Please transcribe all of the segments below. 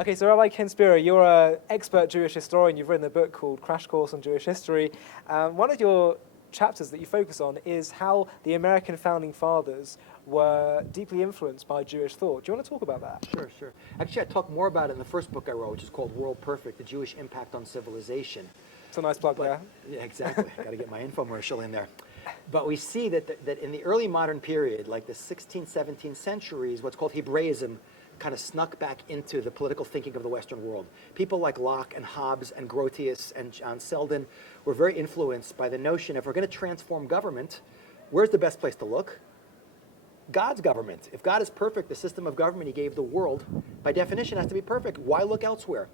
Okay, so Rabbi Ken Spiro, you're an expert Jewish historian. You've written a book called Crash Course on Jewish History. One of your chapters that you focus on is how the American founding fathers were deeply influenced by Jewish thought. Do you want to talk about that? Sure. Actually, I talk more about it in the first book I wrote, which is called World Perfect, The Jewish Impact on Civilization. It's a nice plug there. Yeah, exactly. Got to get my infomercial in there. But we see that in the early modern period, like the 16th, 17th centuries, what's called Hebraism kind of snuck back into the political thinking of the Western world. People like Locke and Hobbes and Grotius and John Selden were very influenced by the notion if we're going to transform government, where's the best place to look? God's government. If God is perfect, the system of government he gave the world, by definition, has to be perfect. Why look elsewhere?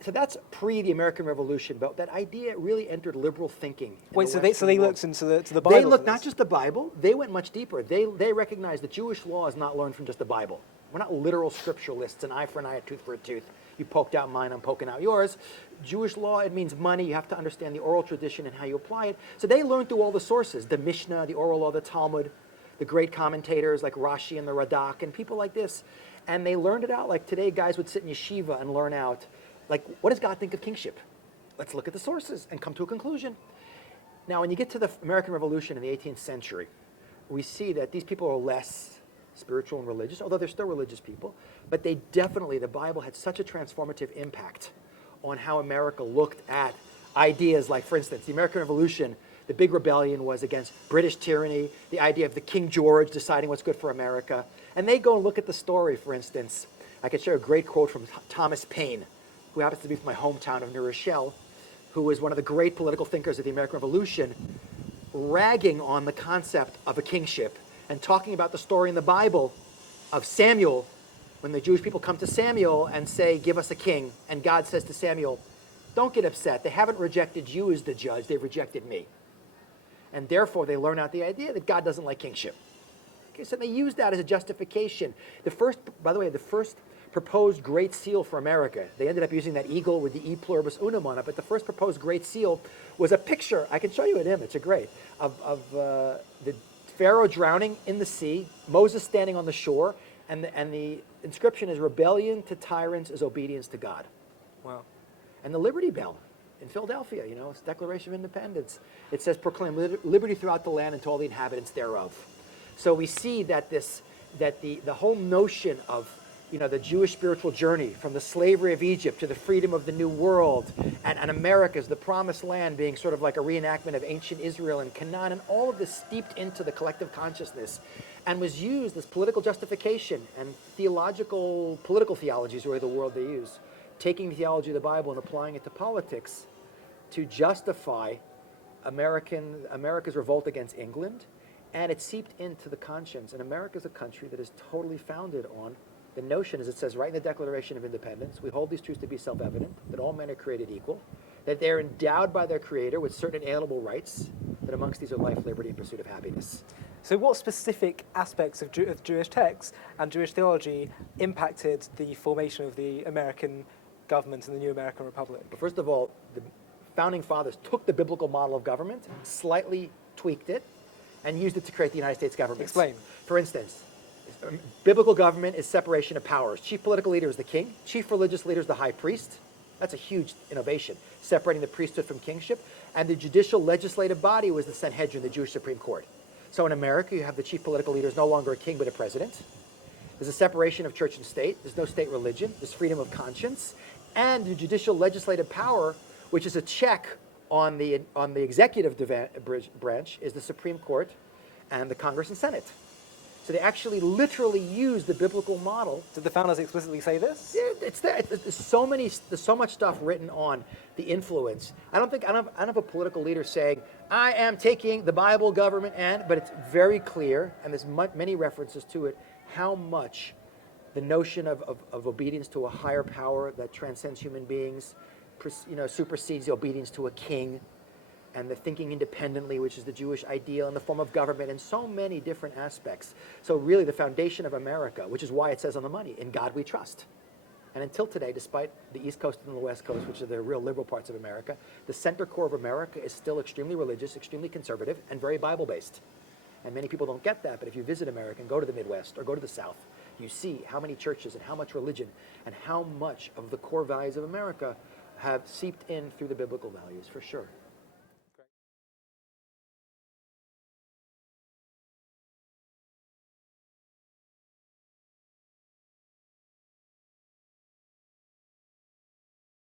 So that's pre the American Revolution, but that idea really entered liberal thinking. Wait, so they looked into the Bible? They looked not just the Bible, they went much deeper. They recognized that Jewish law is not learned from just the Bible. We're not literal scripturalists, an eye for an eye, a tooth for a tooth. You poked out mine, I'm poking out yours. Jewish law, it means money. You have to understand the oral tradition and how you apply it. So they learned through all the sources, the Mishnah, the oral law, the Talmud, the great commentators like Rashi and the Radak and people like this. And they learned it out like today guys would sit in yeshiva and learn out, like, what does God think of kingship? Let's look at the sources and come to a conclusion. Now, when you get to the American Revolution in the 18th century, we see that these people are less spiritual and religious, although they're still religious people, but they definitely, the Bible had such a transformative impact on how America looked at ideas like, for instance, the American Revolution, the big rebellion was against British tyranny, the idea of the King George deciding what's good for America. And they go and look at the story, for instance. I could share a great quote from Thomas Paine, who happens to be from my hometown of New Rochelle, who was one of the great political thinkers of the American Revolution, ragging on the concept of a kingship and talking about the story in the Bible of Samuel, when the Jewish people come to Samuel and say, give us a king, and God says to Samuel, don't get upset. They haven't rejected you as the judge, they've rejected me. And therefore, they learn out the idea that God doesn't like kingship. Okay, so they use that as a justification. By the way, the first proposed Great Seal for America, they ended up using that eagle with the E pluribus unum on it, but the first proposed Great Seal was a picture, I can show you an image, it's great, of the Pharaoh drowning in the sea, Moses standing on the shore, and the inscription is, rebellion to tyrants is obedience to God. Wow. And the Liberty Bell in Philadelphia, it's the Declaration of Independence. It says, proclaim liberty throughout the land and to all the inhabitants thereof. So we see that the whole notion of the Jewish spiritual journey from the slavery of Egypt to the freedom of the New World, and America's, the promised land, being sort of like a reenactment of ancient Israel and Canaan, and all of this steeped into the collective consciousness and was used as political justification, and political theology is really the word they use, taking the theology of the Bible and applying it to politics to justify America's revolt against England, and it seeped into the conscience. And America is a country that is totally founded on the notion, as it says right in the Declaration of Independence, we hold these truths to be self-evident, that all men are created equal, that they're endowed by their Creator with certain inalienable rights, that amongst these are life, liberty, and pursuit of happiness. So what specific aspects of Jewish texts and Jewish theology impacted the formation of the American government and the new American Republic? But first of all, the founding fathers took the biblical model of government, slightly tweaked it, and used it to create the United States government. Explain. For instance, biblical government is separation of powers. Chief political leader is the king. Chief religious leader is the high priest. That's a huge innovation, separating the priesthood from kingship. And the judicial legislative body was the Sanhedrin, the Jewish Supreme Court. So in America, you have the chief political leader is no longer a king, but a president. There's a separation of church and state. There's no state religion. There's freedom of conscience. And the judicial legislative power, which is a check on the executive branch, is the Supreme Court and the Congress and Senate. So they actually literally use the biblical model. Did the founders explicitly say this? Yeah, it's there. There's so much stuff written on the influence. I don't have a political leader saying, I am taking the Bible, government, but it's very clear, and there's many references to it, how much the notion of obedience to a higher power that transcends human beings, supersedes the obedience to a king, and the thinking independently, which is the Jewish ideal, in the form of government, and so many different aspects. So really the foundation of America, which is why it says on the money, in God we trust. And until today, despite the East Coast and the West Coast, which are the real liberal parts of America, the center core of America is still extremely religious, extremely conservative, and very Bible-based. And many people don't get that, but if you visit America and go to the Midwest or go to the South, you see how many churches and how much religion and how much of the core values of America have seeped in through the biblical values, for sure.